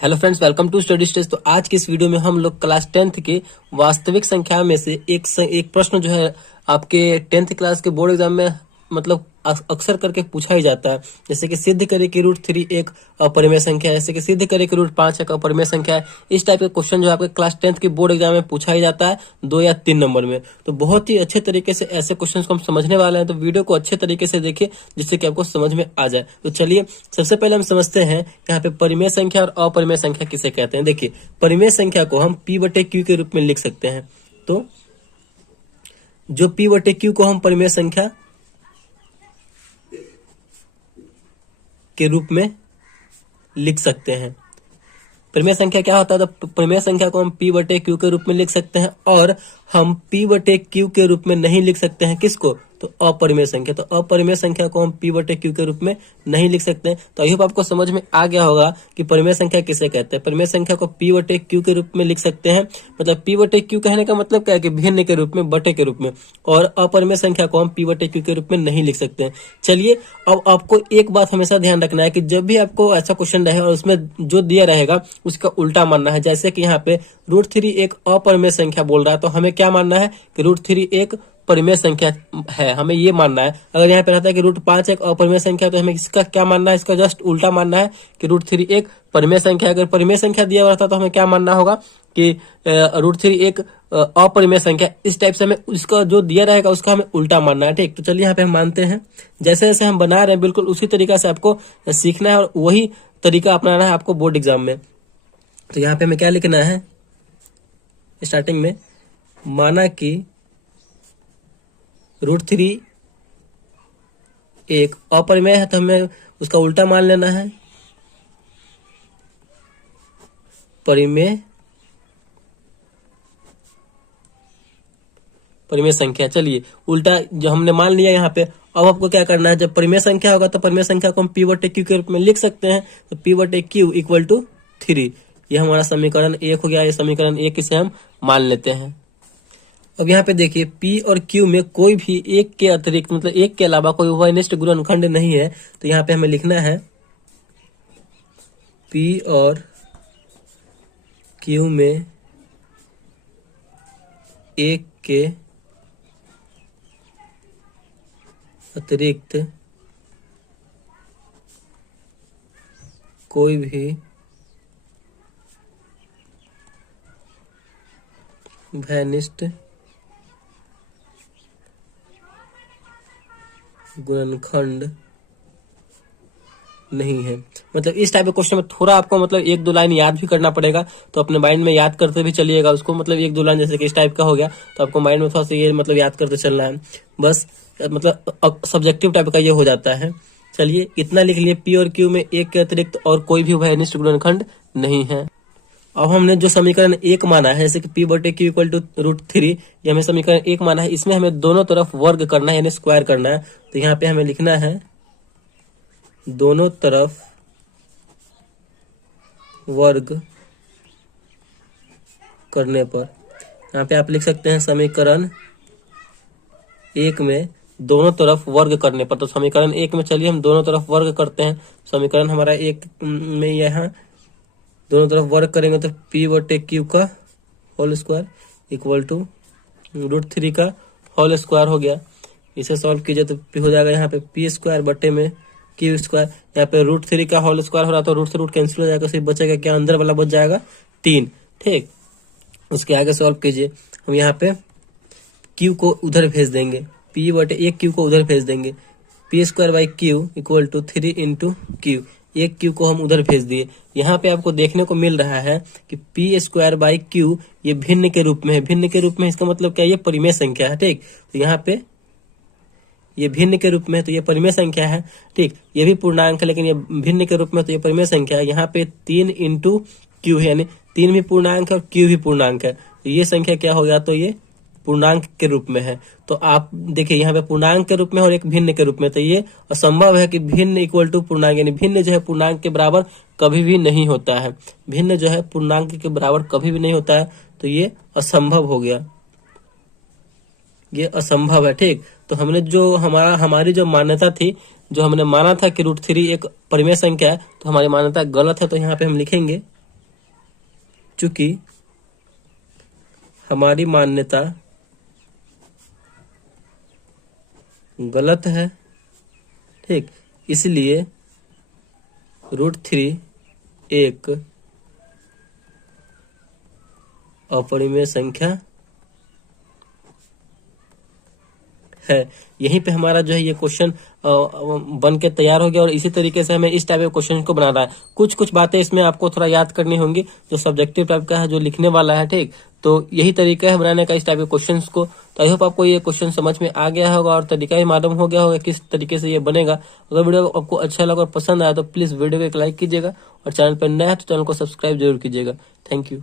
Hello friends, welcome to study stage. तो आज की इस वीडियो में हम लोग क्लास 10th के वास्तविक संख्या में से एक प्रश्न जो है आपके 10th क्लास के बोर्ड एग्जाम में मतलब अक्सर करके पूछा ही जाता है। जैसे कि सिद्ध करे कि √3 एक अपरिमेय संख्या है, जैसे कि सिद्ध करे कि √5 एक अपरिमेय संख्या है। इस टाइप के क्वेश्चन जो आपके क्लास 10th के बोर्ड एग्जाम में पूछा ही जाता है 2 या 3 नंबर में। तो बहुत ही अच्छे तरीके से ऐसे क्वेश्चन को हम समझने वाले हैं, तो वीडियो को अच्छे तरीके से देखिए जिससे कि आपको समझ में आ जाए। तो चलिए सबसे पहले हम समझते हैं यहाँ पे परिमेय संख्या और अपरिमेय संख्या किसे कहते हैं। देखिए, परिमेय संख्या को हम P/Q के रूप में लिख सकते हैं। तो जो P/Q को हम परिमेय संख्या के रूप में लिख सकते हैं। परिमेय संख्या क्या होता है? तो परिमेय संख्या को हम P/Q के रूप में लिख सकते हैं, और हम P/Q के रूप में नहीं लिख सकते हैं किसको? तो अपरिमेय संख्या। तो अपरिमेय संख्या को हम P/Q के रूप में नहीं लिख सकते हैं। तो आई होप आपको समझ में आ गया होगा कि परिमेय संख्या किसे कहते हैं। परिमेय संख्या को P/Q के रूप में लिख सकते हैं। मतलब P/Q कहने का मतलब क्या है कि भिन्न के रूप में, बटे के रूप में। और अपरिमेय संख्या को हम P/Q के रूप में नहीं लिख सकते हैं। चलिए, अब आपको एक बात हमेशा ध्यान रखना है कि जब भी आपको ऐसा क्वेश्चन रहे और उसमें जो दिया रहेगा उसका उल्टा मानना है। जैसे कि यहाँ पे √3 एक अपरिमेय संख्या बोल रहा है, तो हमें क्या मानना है कि √3 एक परिमेय संख्या है, हमें ये मानना है। अगर यहाँ पे रहता है कि √5 एक अपरिमेय संख्या है, तो हमें इसका क्या मानना है? इसका जस्ट उल्टा मानना है कि √3 एक परिमेय संख्या है। अगर परिमेय संख्या दिया हुआ रहता तो हमें क्या मानना होगा कि √3 एक अपरिमेय संख्या। इस टाइप से हमें इसका जो दिया रहेगा उसका हमें उल्टा मानना है। ठीक, तो चलिए यहाँ पे हम मानते हैं। जैसे जैसे हम बना रहे हैं बिल्कुल उसी तरीका से आपको सीखना है और वही तरीका अपनाना है आपको बोर्ड एग्जाम में। तो यहाँ पे हमें क्या लिखना है? स्टार्टिंग में माना कि √3 एक अपरिमेय है, तो हमें उसका उल्टा मान लेना है परिमेय संख्या। चलिए, उल्टा जो हमने मान लिया यहाँ पे, अब आपको क्या करना है? जब परिमेय संख्या होगा तो परिमेय संख्या को हम P/Q के रूप में लिख सकते हैं। तो P/Q इक्वल टू 3, ये हमारा समीकरण 1 हो गया। ये समीकरण 1 इसे हम मान लेते हैं। अब यहाँ पे देखिए, P और Q में कोई भी एक के अतिरिक्त, मतलब एक के अलावा कोई उभयनिष्ठ गुणनखंड नहीं है। तो यहाँ पे हमें लिखना है P और Q में एक के अतिरिक्त कोई भी उभयनिष्ठ गुणनखंड नहीं है। मतलब इस टाइप के क्वेश्चन में थोड़ा आपको मतलब 1-2 लाइन याद भी करना पड़ेगा। तो अपने माइंड में याद करते भी चलिएगा उसको। मतलब 1-2 लाइन जैसे कि इस टाइप का हो गया, तो आपको माइंड में थोड़ा सा ये मतलब याद करते चलना है बस। मतलब सब्जेक्टिव टाइप का ये हो जाता है। चलिए, इतना लिख लिए, P और Q में एक के अतिरिक्त और कोई भी उभयनिष्ठ गुणनखंड नहीं है। अब हमने जो समीकरण 1 माना है, जैसे कि P/Q इक्वल टू √3, ये हमें समीकरण 1 माना है। इसमें हमें दोनों तरफ वर्ग करना है, यानी स्क्वायर करना है। तो यहाँ पे हमें लिखना है दोनों तरफ वर्ग करने पर। यहाँ पे आप लिख सकते हैं समीकरण 1 में दोनों तरफ वर्ग करने पर। तो समीकरण 1 में चलिए हम दोनों तरफ वर्ग करते हैं। समीकरण हमारा 1 में यहाँ दोनों तरफ वर्ग करेंगे तो P/Q का होल स्क्वायर इक्वल टू √3 का होल स्क्वायर हो गया। इसे सॉल्व कीजिए तो हो जाएगा यहाँ पे P² बटे में Q स्क्वायर। यहाँ पे √3 का होल स्क्वायर हो रहा है तो रूट से रूट कैंसिल हो जाएगा, सिर्फ बचेगा क्या? अंदर वाला बच जाएगा 3। ठीक, उसके आगे सॉल्व कीजिए। हम यहाँ पे Q को उधर भेज देंगे, P/1 Q को उधर भेज देंगे। P²/Q equal to 3 into Q। एक Q को हम उधर भेज दिए। यहाँ पे आपको देखने को मिल रहा है कि P²/Q ये भिन्न के रूप में है। भिन्न के रूप में इसका मतलब क्या? ये परिमेय संख्या है। ठीक, तो यहाँ पे ये भिन्न के रूप में है तो ये परिमेय संख्या है। ठीक, ये भी पूर्णांक है लेकिन ये भिन्न के रूप में तो ये परिमेय संख्या है। यहाँ पे 3 इंटू Q है, यानी 3 भी पूर्णांक है और Q भी पूर्णांक है। तो ये संख्या क्या हो गया? तो ये पूर्णांक के रूप में है। तो आप देखिए यहाँ पे पूर्णांक के रूप में और एक भिन्न के रूप में, तो ये असंभव है कि भिन्न इक्वल टू पूर्णांक, यानी भिन्न जो है पूर्णांक के बराबर कभी भी नहीं होता है। भिन्न जो है पूर्णांक के बराबर कभी भी नहीं होता है, तो ये असंभव हो गया। ये असंभव है। ठीक, तो हमने जो हमारी जो मान्यता थी, जो हमने माना था कि √3 एक परिमेय संख्या है, तो हमारी मान्यता गलत है। तो यहाँ पे हम लिखेंगे चूंकि हमारी मान्यता गलत है, ठीक, इसलिए √3 एक अपरिमेय संख्या है। यहीं पे हमारा जो है ये क्वेश्चन बन के तैयार हो गया। और इसी तरीके से हमें इस टाइप के क्वेश्चन को बनाना है। कुछ कुछ बातें इसमें आपको थोड़ा याद करनी होंगी, जो सब्जेक्टिव टाइप का है, जो लिखने वाला है, ठीक। तो यही तरीका है बनाने का इस टाइप के क्वेश्चंस को। तो आई होप आपको ये क्वेश्चन समझ में आ गया होगा और तरीका भी मालूम हो गया होगा किस तरीके से ये बनेगा। अगर वीडियो आपको अच्छा लगा और पसंद आया तो प्लीज वीडियो को एक लाइक कीजिएगा और चैनल पर नया है तो चैनल को सब्सक्राइब जरूर कीजिएगा। Thank you.